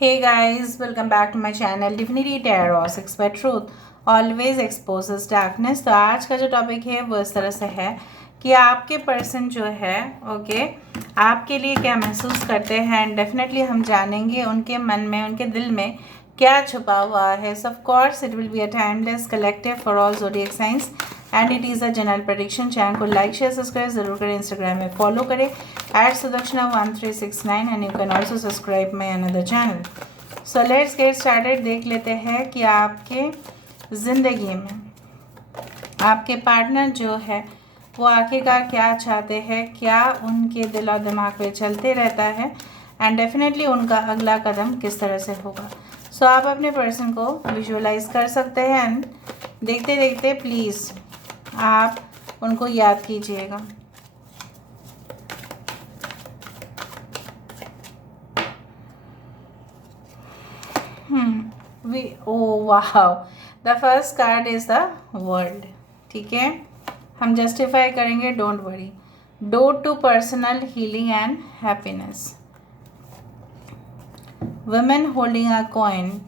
Hey guys, welcome back to my channel Divinity Tarot 6 by Truth Always Exposes Darkness। तो आज का जो topic है वो इस तरह से है कि आपके पर्सन जो है आपके लिए क्या महसूस करते हैं एंड डेफिनेटली हम जानेंगे उनके मन में, उनके दिल में क्या छुपा हुआ है। सो of course it will be a timeless collective for all zodiac science and it is a general prediction. Channel को लाइक शेयर सब्सक्राइब ज़रूर करें, इंस्टाग्राम में फॉलो करें @Sudakshana1369 and you can also subscribe my another channel. So let's get started. देख लेते हैं कि आपके ज़िंदगी में आपके पार्टनर जो है वो आखिरकार क्या चाहते हैं, क्या उनके दिल और दिमाग पे चलते रहता है एंड डेफिनेटली उनका अगला कदम किस तरह से होगा। सो आप अपने पर्सन को विजुअलाइज कर सकते हैं एंड देखते देखते प्लीज़ आप उनको याद कीजिएगा। वाह, the first card is the world. ठीक है, हम जस्टिफाई करेंगे, don't worry. Door to personal healing and happiness. Women holding a coin.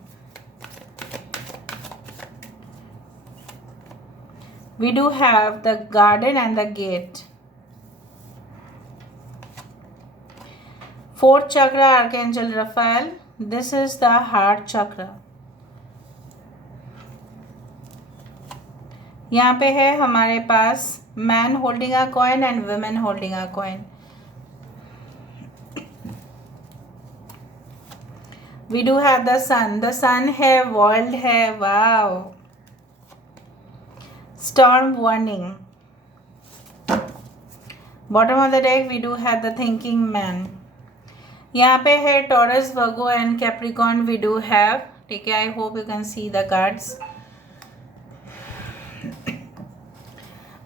We do have the garden and the gate. Fourth chakra, Archangel Raphael. This is the heart chakra. यहाँ पे है हमारे पास man holding a coin and women holding a coin. We do have the sun. The sun है, world है, wow. Storm warning. Bottom of the deck we do have the thinking man. यहाँ पे है Taurus, Virgo and Capricorn we do have. ठीक है, I hope you can see the cards.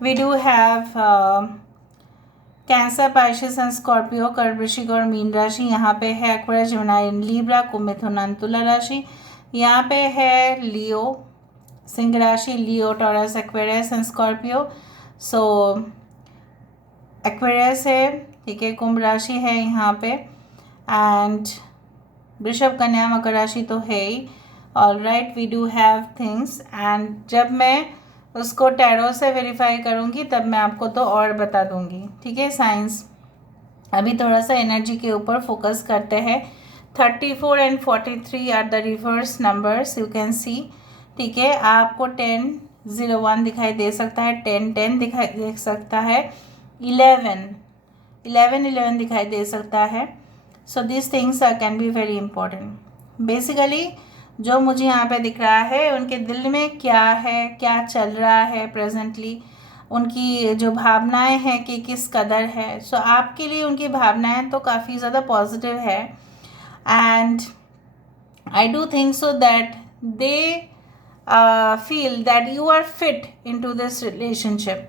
We do have Cancer, Pisces and Scorpio, कर्क, वृश्चिक और मीन राशि। यहाँ पे है एक्वेरियस, जेमिनी एंड लिब्रा, कुंभ, मिथुन एंड तुला राशि। यहाँ पे है लियो, सिंह राशि, Leo, Taurus, Aquarius and Scorpio. So Aquarius है, ठीक है, कुंभ राशि है यहाँ पे एंड वृषभ, कन्या, मकर राशि तो है ही। All right, we do have things and जब मैं उसको टैरो से वेरीफाई करूँगी तब मैं आपको तो और बता दूँगी। ठीक है, साइंस अभी थोड़ा सा एनर्जी के ऊपर फोकस करते हैं। 34 and 43 are the reverse numbers, you can see. ठीक है, आपको 1001 दिखाई दे सकता है, 1010 दिखाई दे सकता है, 1111 दिखाई दे सकता है। So this things can be very important. Basically जो मुझे यहाँ पे दिख रहा है उनके दिल में क्या है, क्या चल रहा है प्रेजेंटली, उनकी जो भावनाएं हैं कि किस कदर है। सो आपके लिए उनकी भावनाएं तो काफ़ी ज़्यादा पॉजिटिव है and I do think so that they feel that you are fit in to this relationship.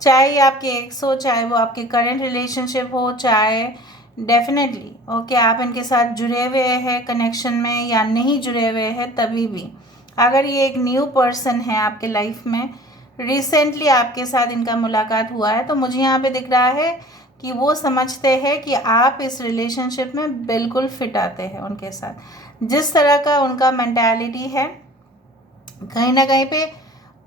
चाहे आपके एक्स हो, चाहे वो आपके करेंट रिलेशनशिप हो, चाहे डेफिनेटली ओके आप इनके साथ जुड़े हुए हैं कनेक्शन में या नहीं जुड़े हुए हैं, तभी भी अगर ये एक न्यू पर्सन है आपके लाइफ में, रिसेंटली आपके साथ इनका मुलाकात हुआ है, तो मुझे यहाँ पे दिख रहा है कि वो समझते हैं कि आप इस रिलेशनशिप में बिल्कुल फिट आते हैं उनके साथ। जिस तरह का उनका मेंटालिटी है, कहीं ना कहीं पे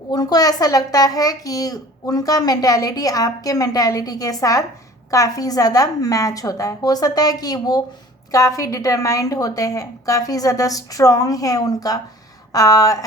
उनको ऐसा लगता है कि उनका मेंटालिटी आपके मेंटालिटी के साथ काफ़ी ज़्यादा मैच होता है। हो सकता है कि वो काफ़ी डिटरमाइंड होते हैं, काफ़ी ज़्यादा स्ट्रॉन्ग है उनका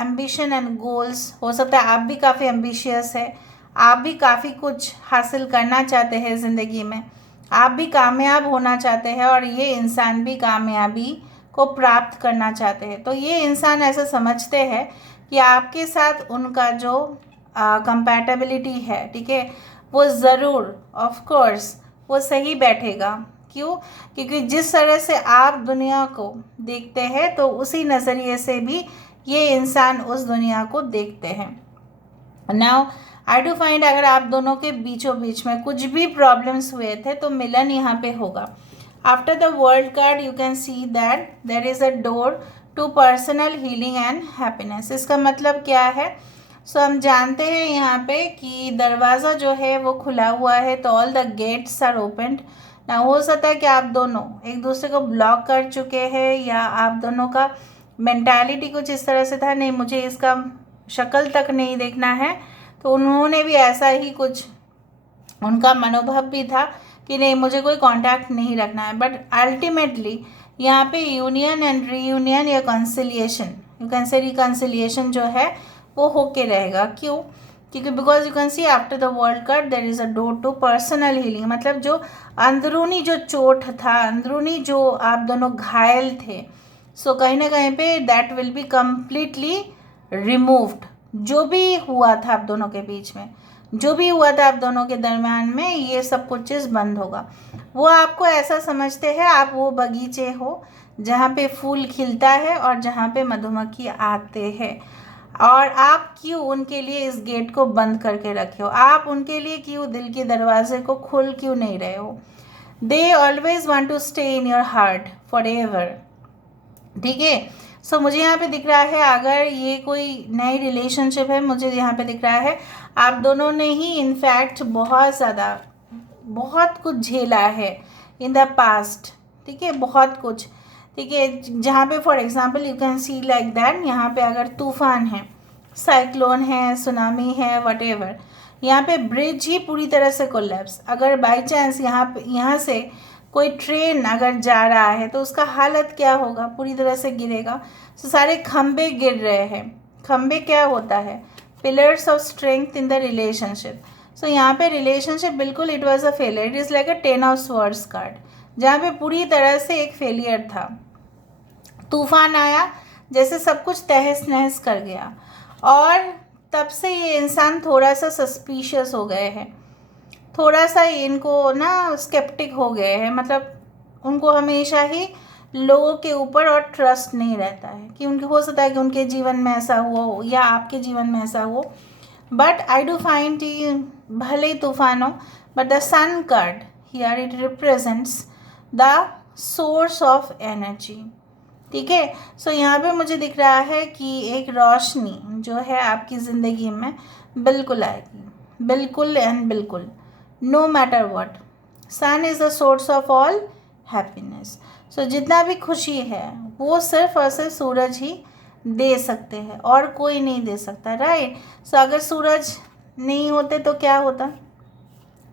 एम्बिशन एंड गोल्स। हो सकता है आप भी काफ़ी एम्बिशियस है, आप भी काफ़ी कुछ हासिल करना चाहते हैं ज़िंदगी में, आप भी कामयाब होना चाहते हैं और ये इंसान भी कामयाबी को प्राप्त करना चाहते हैं। तो ये इंसान ऐसा समझते हैं कि आपके साथ उनका जो कंपैटिबिलिटी है, ठीक है, वो ज़रूर ऑफ कोर्स वो सही बैठेगा। क्यों? क्योंकि जिस तरह से आप दुनिया को देखते हैं तो उसी नज़रिए से भी ये इंसान उस दुनिया को देखते हैं। नाउ आई डू फाइंड अगर आप दोनों के बीचों बीच में कुछ भी प्रॉब्लम्स हुए थे तो मिलन यहाँ पे होगा। After the world card you can see that there is a door to personal healing and happiness. इसका मतलब क्या है? सो हम जानते हैं यहाँ पे कि दरवाज़ा जो है वो खुला हुआ है, तो all the gates are opened. ना हो सकता है कि आप दोनों एक दूसरे को ब्लॉक कर चुके हैं, या आप दोनों का मेंटालिटी कुछ इस तरह से था, नहीं मुझे इसका शक्ल तक नहीं देखना है, तो उन्होंने भी ऐसा ही कुछ उनका मनोभाव भी था कि नहीं मुझे कोई कांटेक्ट नहीं रखना है। बट अल्टीमेटली यहाँ पे यूनियन एंड रीयूनियन या conciliation, you can say reconciliation जो है वो होके रहेगा। क्यों? क्योंकि because you can see after the world cut there is a door to personal healing. मतलब जो अंदरूनी जो चोट था, अंदरूनी जो आप दोनों घायल थे, सो कहीं ना कहीं पे that will be completely removed. जो भी हुआ था आप दोनों के बीच में, जो भी हुआ था आप दोनों के दरम्यान में, ये सब कुछ चीज़ बंद होगा। वो आपको ऐसा समझते हैं आप वो बगीचे हो जहाँ पे फूल खिलता है और जहाँ पे मधुमक्खी आते हैं, और आप क्यों उनके लिए इस गेट को बंद करके रखे हो? आप उनके लिए क्यों दिल के दरवाजे को खोल क्यों नहीं रहे हो? They always want to stay in your heart forever. ठीक है, सो मुझे यहाँ पे दिख रहा है अगर ये कोई नई रिलेशनशिप है, मुझे यहाँ पे दिख रहा है आप दोनों ने ही इनफैक्ट बहुत ज़्यादा बहुत कुछ झेला है इन द पास्ट। ठीक है, बहुत कुछ। ठीक है, जहाँ पे for example you can C like that, यहाँ पे अगर तूफान है, साइक्लोन है, सुनामी है, वटेवर, यहाँ पे ब्रिज ही पूरी तरह से कोलैप्स। अगर बाई चांस यहाँ से कोई ट्रेन अगर जा रहा है तो उसका हालत क्या होगा? पूरी तरह से गिरेगा। तो सारे खंबे गिर रहे हैं। खंबे क्या होता है? Pillars of strength in the relationship. So यहाँ पे रिलेशनशिप बिल्कुल it was a failure. It is like a 10 of swords card, जहाँ पे पूरी तरह से एक फेलियर था। तूफान आया, जैसे सब कुछ तहस नहस कर गया, और तब से ये इंसान थोड़ा सा सस्पिशियस हो गए हैं, थोड़ा सा इनको ना स्केप्टिक हो गए हैं। मतलब उनको हमेशा ही लोगों के ऊपर और ट्रस्ट नहीं रहता है कि उनके, हो सकता है कि उनके जीवन में ऐसा हुआ हो या आपके जीवन में ऐसा हो। बट आई डू फाइंड भले ही तूफान हो, but the sun card here it represents the source of energy. ठीक है, सो यहाँ पे मुझे दिख रहा है कि एक रोशनी जो है आपकी ज़िंदगी में बिल्कुल आएगी, बिल्कुल एंड बिल्कुल, no matter what. Sun is the source of all happiness. So जितना भी खुशी है वो सिर्फ और सिर्फ सूरज ही दे सकते हैं, और कोई नहीं दे सकता, राइट? सो अगर सूरज नहीं होते तो क्या होता?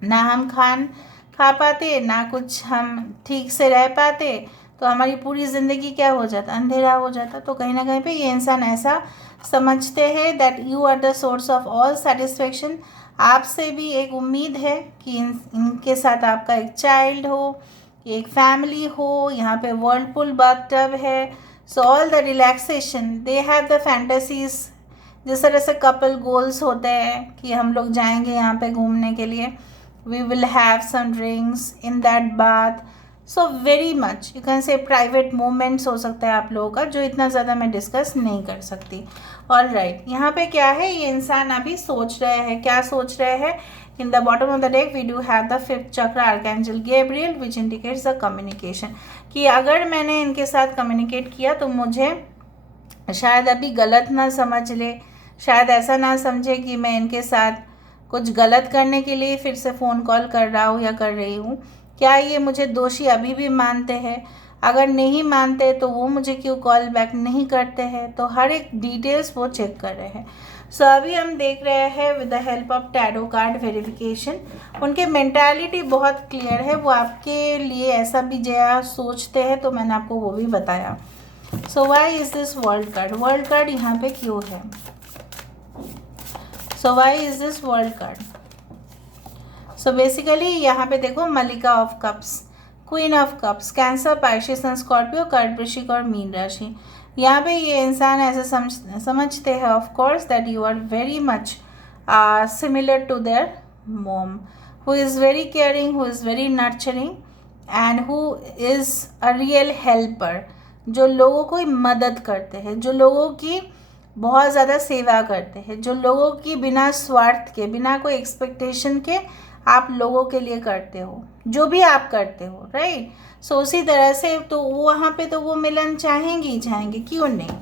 ना हम खा पाते, ना कुछ हम ठीक से रह पाते, तो हमारी पूरी ज़िंदगी क्या हो जाता? अंधेरा हो जाता। तो कहीं ना कहीं पे ये इंसान ऐसा समझते हैं that you are the source of all satisfaction. आपसे भी एक उम्मीद है कि इनके साथ आपका एक चाइल्ड हो, एक फैमिली हो, यहाँ पे वर्लपूल बाथटब है। So all the relaxation they have the fantasies, जिस तरह से कपल गोल्स होते हैं कि हम लोग जाएंगे यहाँ पे घूमने के लिए, we will have some drinks in that bath. So very much you can say private moments हो सकता है आप लोगों का, जो इतना ज़्यादा मैं डिस्कस नहीं कर सकती। ऑल राइट, यहाँ पे क्या है, ये इंसान अभी सोच रहे हैं, क्या सोच रहे हैं? In the bottom of the deck we do have the 5th chakra archangel Gabriel which indicates the communication, कि अगर मैंने इनके साथ कम्युनिकेट किया तो मुझे शायद अभी गलत ना समझ ले, शायद ऐसा ना समझे कि मैं इनके साथ कुछ गलत करने के लिए फिर से फ़ोन कॉल कर रहा हूँ या कर रही हूँ। क्या ये मुझे दोषी अभी भी मानते हैं? अगर नहीं मानते तो वो मुझे क्यों कॉल बैक नहीं करते हैं? तो हर एक डिटेल्स वो चेक कर रहे हैं। सो अभी हम देख रहे हैं with the help of tarot card verification, उनके मेंटालिटी बहुत क्लियर है, वो आपके लिए ऐसा भी जया सोचते हैं, तो मैंने आपको वो भी बताया। So why is this world card? World card यहाँ पे क्यों है? So why is this world card? So basically यहाँ पे देखो, मलिका of cups, queen of cups, Cancer, Pisces and Scorpio, कर्क, वृश्चिक और मीन राशि। यहाँ पे ये इंसान ऐसे समझते हैं of course that you are very much similar to their mom, who is very caring, who is very nurturing and who is a real helper, जो लोगों को मदद करते हैं, जो लोगों की बहुत ज़्यादा सेवा करते हैं, जो लोगों की बिना स्वार्थ के, बिना कोई एक्सपेक्टेशन के आप लोगों के लिए करते हो, जो भी आप करते हो, राइट? सो उसी तरह से तो वहाँ पे तो वो मिलन चाहेंगे ही चाहेंगे, क्यों नहीं?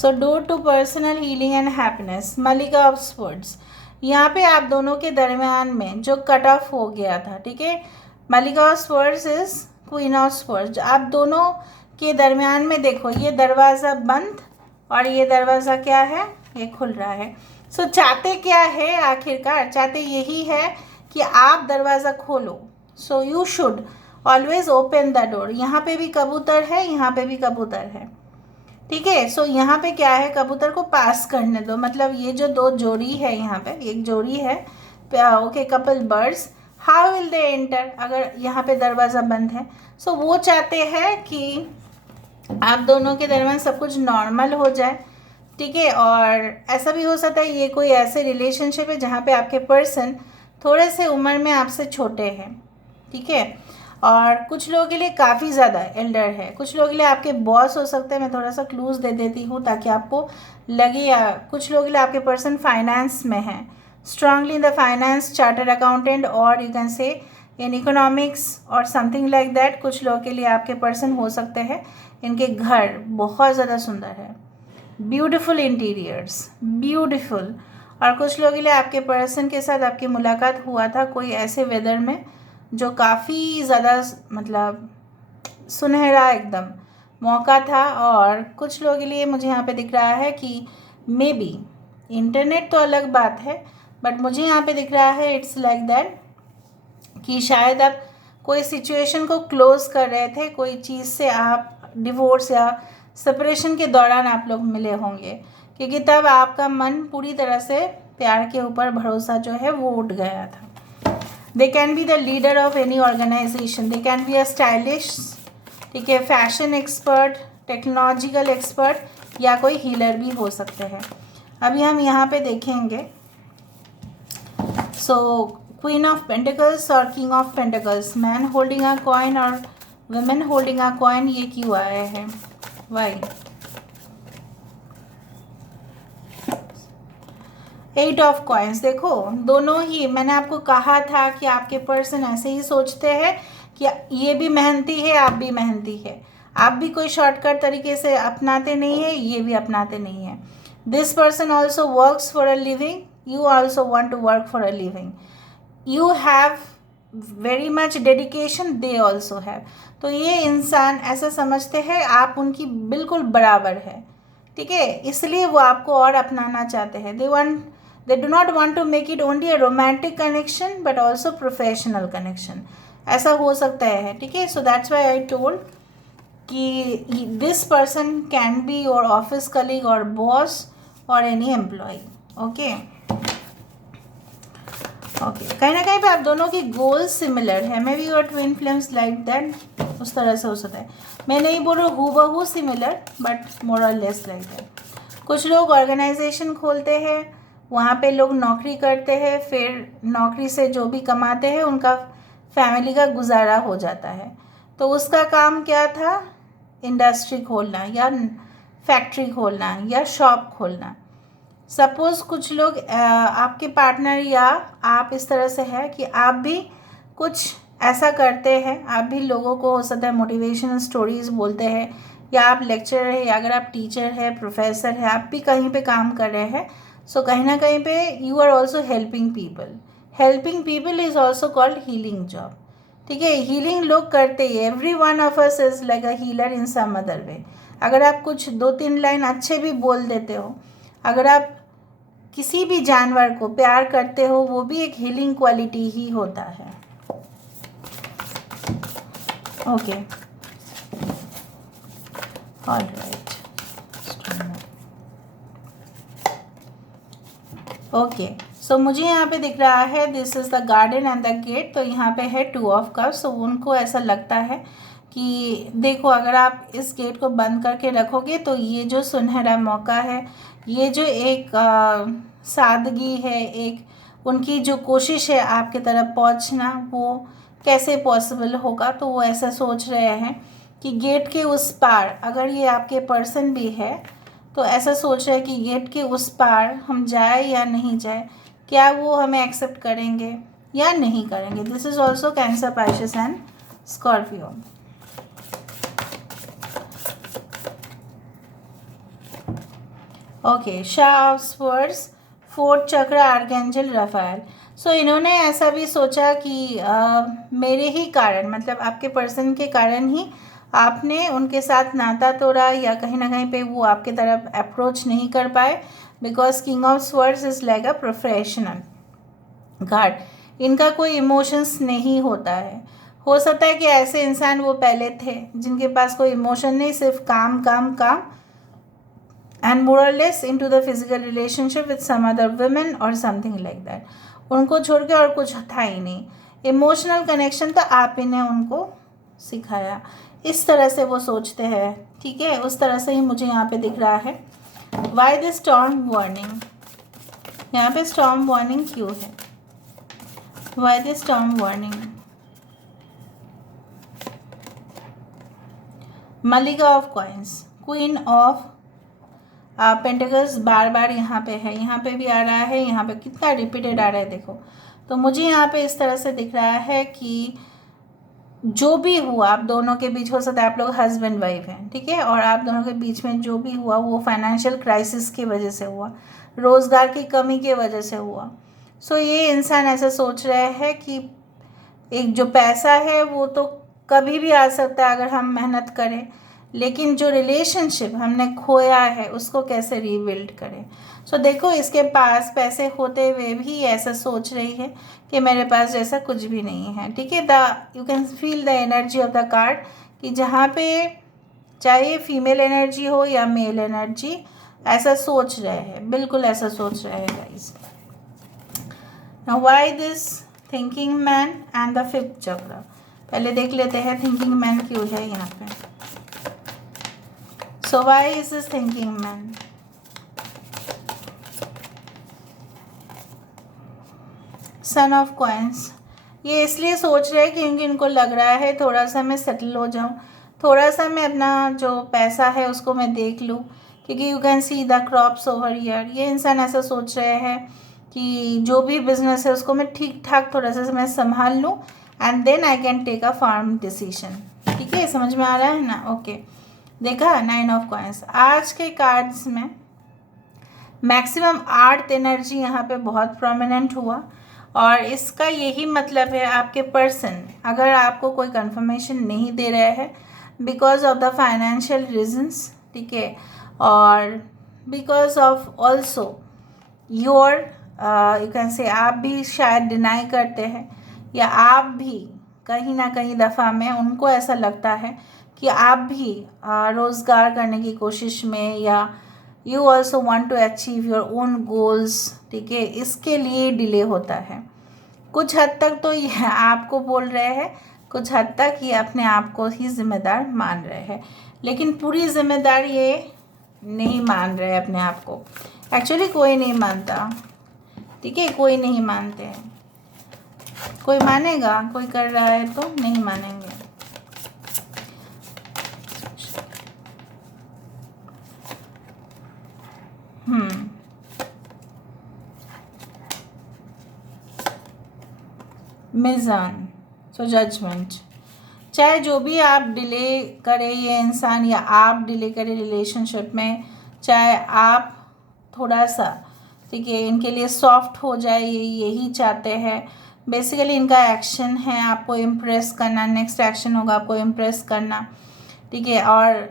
So door to personal healing and happiness, मलिका ऑफ स्वर्ड्स। यहाँ पे आप दोनों के दरमियान में जो कट ऑफ हो गया था, ठीक है, मलिका of swords is queen of swords. आप दोनों के दरमियान में देखो, ये दरवाज़ा बंद और ये दरवाज़ा क्या है, ये खुल रहा है। सो चाहते क्या है, आखिरकार चाहते यही है कि आप दरवाज़ा खोलो। So you should always open the door. यहाँ पे भी कबूतर है, यहाँ पे भी कबूतर है, ठीक है। सो यहाँ पे क्या है, कबूतर को पास करने दो, मतलब ये जो दो जोड़ी है, यहाँ पे एक जोड़ी है, okay, couple birds, how will they enter, अगर यहाँ पे दरवाज़ा बंद है। सो वो चाहते हैं कि आप दोनों के दरमियान सब कुछ नॉर्मल हो जाए, ठीक है। और ऐसा भी हो सकता है ये कोई ऐसे रिलेशनशिप है जहाँ पे आपके पर्सन थोड़े से उम्र में आपसे छोटे हैं, ठीक है। और कुछ लोगों के लिए काफ़ी ज़्यादा एल्डर है, कुछ लोगों के लिए आपके बॉस हो सकते हैं। मैं थोड़ा सा क्लूज़ दे देती हूँ ताकि आपको लगे, या कुछ लोगों के लिए आपके पर्सन फाइनेंस में है, strongly in the finance, chartered accountant, और you can say in economics और समथिंग लाइक दैट। कुछ लोगों के लिए आपके पर्सन हो सकते हैं इनके घर बहुत ज़्यादा सुंदर है, ब्यूटीफुल इंटीरियर्स, ब्यूटीफुल। और कुछ लोगों के लिए आपके पर्सन के साथ आपकी मुलाकात हुआ था कोई ऐसे वेदर में जो काफ़ी ज़्यादा मतलब सुनहरा एकदम मौका था। और कुछ लोगों के लिए मुझे यहाँ पे दिख रहा है कि मे बी, इंटरनेट तो अलग बात है, बट मुझे यहाँ पे दिख रहा है इट्स लाइक दैट कि शायद आप कोई सिचुएशन को क्लोज कर रहे थे, कोई चीज़ से आप डिवोर्स या सेपरेशन के दौरान आप लोग मिले होंगे, क्योंकि तब आपका मन पूरी तरह से प्यार के ऊपर भरोसा जो है वो उठ गया था। They can be the leader of any organisation, they can be a stylish, ठीक है, फैशन एक्सपर्ट, टेक्नोलॉजिकल एक्सपर्ट, या कोई हीलर भी हो सकते हैं। अभी हम यहाँ पे देखेंगे। सो क्वीन ऑफ पेंटिकल्स और king of pentacles, man holding a coin और वुमेन होल्डिंग अ कॉइन, ये क्यों आया है, वाई। 8 ऑफ कॉइन्स, देखो दोनों ही, मैंने आपको कहा था कि आपके पर्सन ऐसे ही सोचते हैं कि ये भी मेहनती है, आप भी मेहनती है, आप भी कोई शॉर्टकट तरीके से अपनाते नहीं है, ये भी अपनाते नहीं है। This person also works for a living, you also want to work for a living, you have very much dedication, they also have. तो ये इंसान ऐसा समझते हैं आप उनकी बिल्कुल बराबर है, ठीक है, इसलिए वो आपको और अपनाना चाहते हैं। they do not want to make it only a romantic connection but also professional connection, ऐसा हो सकता है, ठीक है। so that's why I told कि this person can be your office colleague or boss or any employee, okay। कहीं ना कहीं पे आप दोनों की गोल्स सिमिलर है, may be your twin flames like that, उस तरह से हो सकता है। मैं नहीं बोल रहा हूँ हूबहू सिमिलर, बट मोर और लेस लाइक दैट। कुछ लोग ऑर्गेनाइजेशन खोलते हैं, वहाँ पे लोग नौकरी करते हैं, फिर नौकरी से जो भी कमाते हैं उनका फैमिली का गुजारा हो जाता है। तो उसका काम क्या था, इंडस्ट्री खोलना या फैक्ट्री खोलना या शॉप खोलना। सपोज़ कुछ लोग आपके पार्टनर या आप इस तरह से है कि आप भी कुछ ऐसा करते हैं, आप भी लोगों को हो सकता है मोटिवेशनल स्टोरीज़ बोलते हैं, या आप लेक्चरर है, या अगर आप टीचर है, प्रोफेसर है, आप भी कहीं पे काम कर रहे हैं। सो कहीं ना कहीं पे you are also helping people, helping people is also called healing job, ठीक है। हीलिंग लोग करते ही, every one of us is like a healer in some other way. अगर आप कुछ 2-3 लाइन अच्छे भी बोल देते हो, अगर आप किसी भी जानवर को प्यार करते हो, वो भी एक हीलिंग क्वालिटी ही होता है, ओके, ऑलराइट, ओके। सो मुझे यहाँ पे दिख रहा है this is the garden and the gate, तो यहाँ पे है 2 ऑफ कप्स। सो उनको ऐसा लगता है कि देखो अगर आप इस गेट को बंद करके रखोगे तो ये जो सुनहरा मौका है, ये जो एक सादगी है, एक उनकी जो कोशिश है आपके तरफ पहुंचना, वो कैसे पॉसिबल होगा। तो वो ऐसा सोच रहे हैं कि गेट के उस पार, अगर ये आपके पर्सन भी है तो ऐसा सोच रहे हैं कि गेट के उस पार हम जाए या नहीं जाए, क्या वो हमें एक्सेप्ट करेंगे या नहीं करेंगे। This is also cancer, Pisces and Scorpio. Okay, Shah of swords, fourth चक्र, आर्कएंजल राफेल। सो इन्होंने ऐसा भी सोचा कि मेरे ही कारण, मतलब आपके पर्सन के कारण ही आपने उनके साथ नाता तोड़ा, या कहीं ना कहीं पे वो आपके तरफ अप्रोच नहीं कर पाए, because king of swords is like a professional guard. इनका कोई इमोशंस नहीं होता है। हो सकता है कि ऐसे इंसान वो पहले थे जिनके पास कोई इमोशन नहीं, सिर्फ काम काम काम, and more or less into the physical relationship with some other women or something like that। उनको छोड़ के और कुछ था ही नहीं। इमोशनल कनेक्शन तो आप ही ने उनको सिखाया, इस तरह से वो सोचते हैं, ठीक है, उस तरह से ही मुझे यहाँ पे दिख रहा है। वाई द स्टॉर्म वार्निंग, यहाँ पे स्टॉर्म वार्निंग क्यों है? Why the storm warning? मलिका of coins, queen of pentacles बार बार यहाँ पे है, यहाँ पे भी आ रहा है, यहाँ पे कितना रिपीटेड आ रहा है देखो। तो मुझे यहाँ पे इस तरह से दिख रहा है कि जो भी हुआ आप दोनों के बीच, हो सकता है आप लोग हस्बैंड वाइफ हैं, ठीक है, और आप दोनों के बीच में जो भी हुआ वो फाइनेंशियल क्राइसिस की वजह से हुआ, रोज़गार की कमी की वजह से हुआ। सो ये इंसान ऐसा सोच रहे हैं कि एक जो पैसा है वो तो कभी भी आ सकता है अगर हम मेहनत करें, लेकिन जो रिलेशनशिप हमने खोया है उसको कैसे रीबिल्ड करें। सो देखो, इसके पास पैसे होते हुए भी ऐसा सोच रही है कि मेरे पास जैसा कुछ भी नहीं है, ठीक है। You can feel the energy of the card, कि जहाँ पे चाहे फीमेल एनर्जी हो या मेल एनर्जी, ऐसा सोच रहे हैं, बिल्कुल ऐसा सोच रहे हैं guys. Now why this thinking man and the fifth चक्र, पहले देख लेते हैं थिंकिंग मैन क्यों है यहाँ पे। So why is this thinking man? Son of coins, ये इसलिए सोच रहे हैं क्योंकि इनको लग रहा है थोड़ा सा मैं सेटल हो जाऊँ, थोड़ा सा मैं अपना जो पैसा है उसको मैं देख लूँ, क्योंकि you can see the crops over year. ये इंसान ऐसा सोच रहे हैं कि जो भी बिजनेस है उसको मैं ठीक ठाक थोड़ा सा मैं संभाल लूँ, and then I can take a firm decision, ठीक है, समझ में आ रहा है ना? ओके, देखा 9 ऑफ कॉइन्स। आज के कार्ड्स में मैक्सिमम आर्थ एनर्जी यहाँ पे बहुत प्रोमिनेंट हुआ, और इसका यही मतलब है आपके पर्सन अगर आपको कोई कंफर्मेशन नहीं दे रहे हैं because of the financial reasons, ठीक है, और because of also your you can से आप भी शायद डिनाई करते हैं, या आप भी कहीं ना कहीं दफ़ा में उनको ऐसा लगता है कि आप भी रोज़गार करने की कोशिश में, या you also want to achieve your own goals, ठीक है, इसके लिए डिले होता है। कुछ हद तक तो ये आपको बोल रहे हैं, कुछ हद तक ये अपने आप को ही जिम्मेदार मान रहे हैं, लेकिन पूरी जिम्मेदार ये नहीं मान रहे अपने आप को। एक्चुअली कोई नहीं मानता, ठीक है, कोई नहीं मानते हैं। कोई मानेगा, कोई कर रहा है तो नहीं मानेंगे। मिजान, सो जजमेंट, चाहे जो भी आप डिले करें ये इंसान, या आप डिले करें रिलेशनशिप में, चाहे आप थोड़ा सा, ठीक है, इनके लिए सॉफ्ट हो जाए, ये यही चाहते हैं। बेसिकली इनका एक्शन है आपको इम्प्रेस करना, नेक्स्ट एक्शन होगा आपको इम्प्रेस करना, ठीक है, और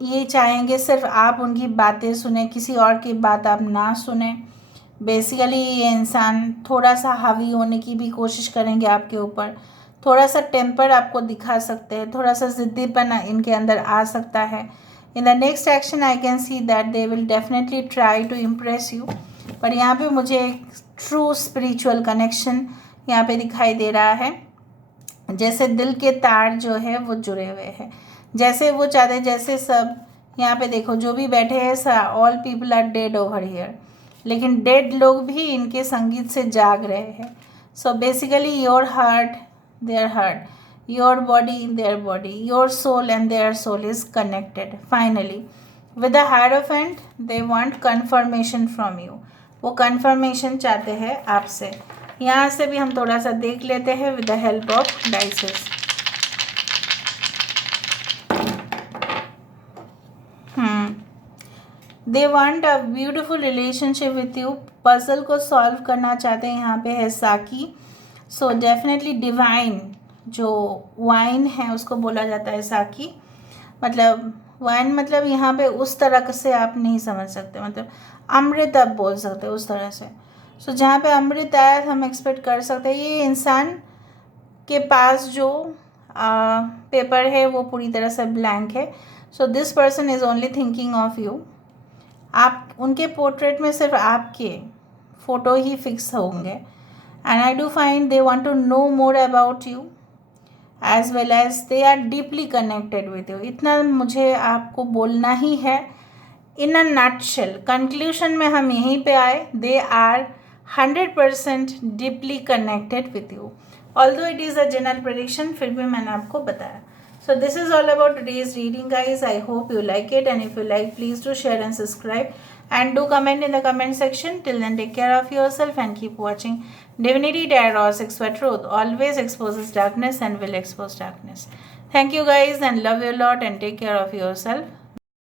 ये चाहेंगे सिर्फ आप उनकी बातें सुने, किसी और की बात आप ना सुने। बेसिकली ये इंसान थोड़ा सा हावी होने की भी कोशिश करेंगे आपके ऊपर, थोड़ा सा टेम्पर आपको दिखा सकते हैं, थोड़ा सा ज़िद्दीपन इनके अंदर आ सकता है। In the next action I can see that they will definitely try to impress you, पर यहाँ पे मुझे एक ट्रू स्पिरिचुअल कनेक्शन यहाँ पे दिखाई दे रहा है, जैसे दिल के तार जो है वो जुड़े हुए हैं, जैसे वो चाहते, जैसे सब यहाँ पे देखो जो भी बैठे हैं, all people are dead over here, लेकिन डेड लोग भी इनके संगीत से जाग रहे हैं। So basically your heart their heart, your body their body, your soul and their soul is connected finally with the hierophant. They want confirmation from you, वो कन्फर्मेशन चाहते हैं आपसे। यहाँ से भी हम थोड़ा सा देख लेते हैं with the help of dices. They want a beautiful relationship with you, puzzle को सॉल्व करना चाहते हैं, यहाँ पे है साकी। सो डेफिनेटली डिवाइन, जो वाइन है उसको बोला जाता है साकी, मतलब वाइन मतलब यहाँ पे उस तरह से आप नहीं समझ सकते, मतलब अमृत आप बोल सकते हो उस तरह से। सो जहाँ पे अमृत आया हम एक्सपेक्ट कर सकते हैं ये इंसान के पास जो पेपर है वो पूरी तरह से ब्लैंक है। So this person is only thinking of you. आप उनके पोर्ट्रेट में सिर्फ आपके फ़ोटो ही फिक्स होंगे। And I do find they want to know more about you as well as they are deeply connected with you. इतना मुझे आपको बोलना ही है इन अ नटशेल। कंक्लूशन में हम यहीं पे आए, they are 100% deeply connected with you. Although it is a general prediction, फिर भी मैंने आपको बताया। So this is all about today's reading, guys. I hope you like it, and if you like, please do share and subscribe, and do comment in the comment section. Till then, take care of yourself and keep watching Divinity Tarot 6 for Truth. Always exposes darkness and will expose darkness. Thank you, guys, and love you a lot, and take care of yourself.